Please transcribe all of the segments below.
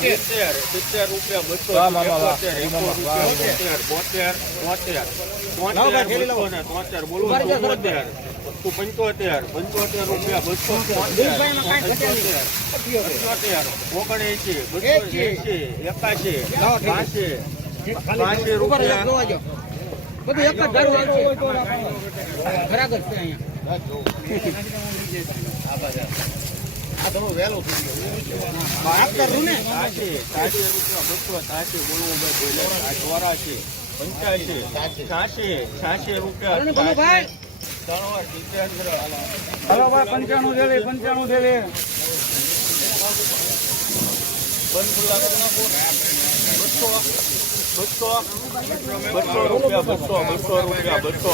સિત્તેર સિત્તેર રૂપિયા બસો. બોતેર બોતેર. તોતેર તોતેર બોલો ઊભા રહેજો, પંચોતેર પંચોતેર રૂપિયા બસો પંચોતેર. ઓગણએંશી બસો એંશી. એકાશી. બાસી બાસી રૂપિયા. બધું એક જ છે. સાચી રૂપિયા બસો બોલવું ભાઈ આ ચોરાશી પંચ્યાસી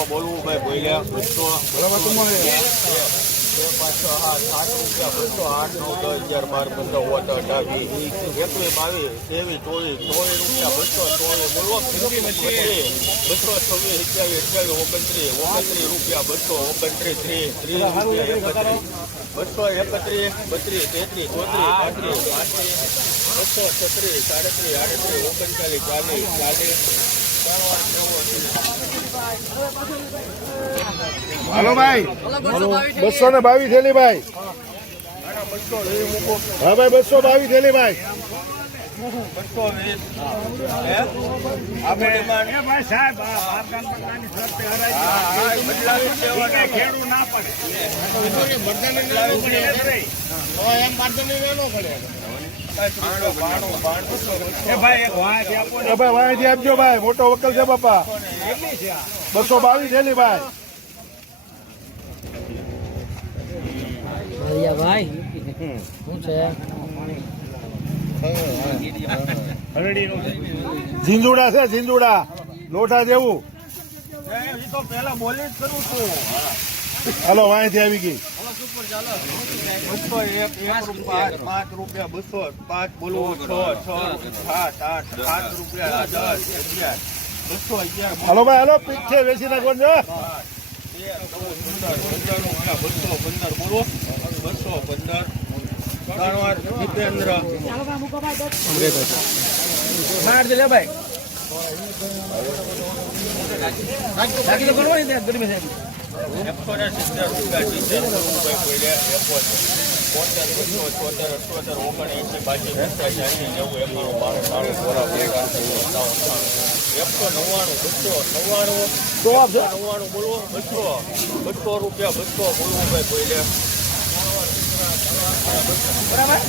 બોલવું ભાઈ બોલ્યા બસો. પાંચ છ સાત રૂપિયા બસો આઠ નવ દસ અગિયાર બાર પંદર ઓટ અઢાર વીસ એકવીસ બાવીસ રૂપિયા બસો ચોવીસ બોલો બસો છવ્વીસ અઠ્યાવીસ અઠ્યાવીસ ઓગણત્રીસ ઓગણત્રીસ રૂપિયા બસો ઓગણત્રીસ ત્રીસ ત્રીસ રૂપિયા બસો એકત્રીસ બત્રીસ તેત્રીસ ચોત્રીસ પાંત્રીસ પાંત્રીસ બસો છત્રીસ સાડત્રીસ આડત્રીસ ઓગણચાલીસ ચાલીસ ચાલીસ હાલો ભાઈ. બસો ને બાવીસ થેલી ભાઈ. હા ભાઈ બસો બાવીસ થેલી ભાઈ. ખેડૂત ના પડે એમ હા, ભાઈ આપજો ભાઈ. મોટો વકલ છે બાપા. બસો બાવીસ છે ભાઈ. ભાઈ શું છે? ઝીંઝુડા છે ઝીંઝુડા. લોઠા જેવું. એ, ઈ તો પહેલા બોલી જ કરું છું. હાલો વાંચી આવી ગઈ. બસો એક એક રૂપિયા પાંચ પાંચ રૂપિયા બસો પાંચ બોલવું છ છ સાત આઠ સાત રૂપિયા દસ અગિયાર. બસો અગિયાર હાલો ભાઈ હાલો પીઠે વેચી નાખવાનું ને પંદર પંદર રૂપિયા બસો પંદર બોલો બસો પંદર ત્રણ વાર જીતેન્દ્ર લે ભાઈ. બાકી તો કરવાની ગરમી સાહેબ એકસો ને સિત્તેર રૂપિયા જીતેન્દ્ર રૂપિયા બોલ્યા એકોતેર બોતેર બસો છોતેર અઠ્યોતેર ઓગણએંસી બાસી પંચ્યાસી નેવું એકાણું બાણું ત્રાણું બોરા એકસો નવ્વાણું બસો નવ્વાણું નવ્વાણું બોલવો બસો બસો રૂપિયા બસો બોલવું ભાઈ બોલ્યા બરાબર